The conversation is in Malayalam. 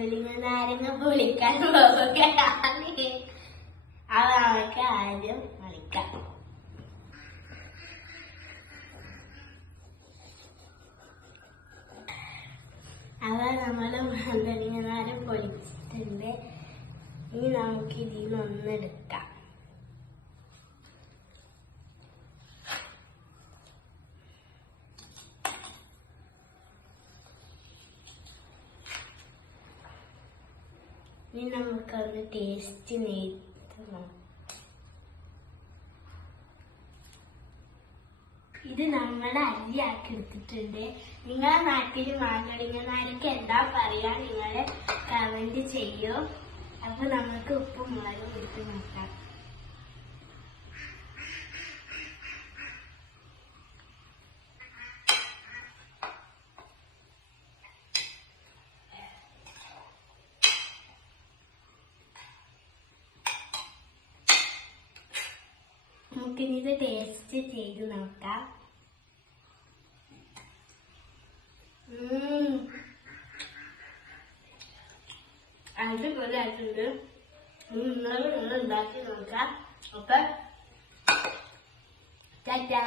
മാന്തളിങ്ങ നാരങ്ങ പൊളിക്കാൻ പോവുകയാണ്. അവ നമുക്ക് ആദ്യം പൊളിക്കാം. അവ നമ്മള് മാന്തളിങ്ങ നാരങ്ങ പൊളിച്ചിട്ടുണ്ട്. ഇനി നമുക്ക് ഇതിൽ ഒന്നെടുക്കാം. ഇനി നമുക്കത് ടേസ്റ്റ് നേരിടണം. ഇത് നമ്മുടെ അരിയാക്കി എടുത്തിട്ടുണ്ട്. നിങ്ങളെ നാട്ടിൽ മാന്തളിങ്ങ നാരങ്ങ എന്താ പറയാ നിങ്ങള് കമന്റ് ചെയ്യൂ. അപ്പൊ നമുക്ക് ഉപ്പും മുളകും ഇട്ട് നോക്കാം. നമുക്കിത് ടേസ്റ്റ് ചെയ്ത് നോക്കാം. അടിപൊളിയായിട്ടുണ്ട്. നിങ്ങൾ ഉണ്ടാക്കി നോക്കാം. അപ്പൊ ടാറ്റാ.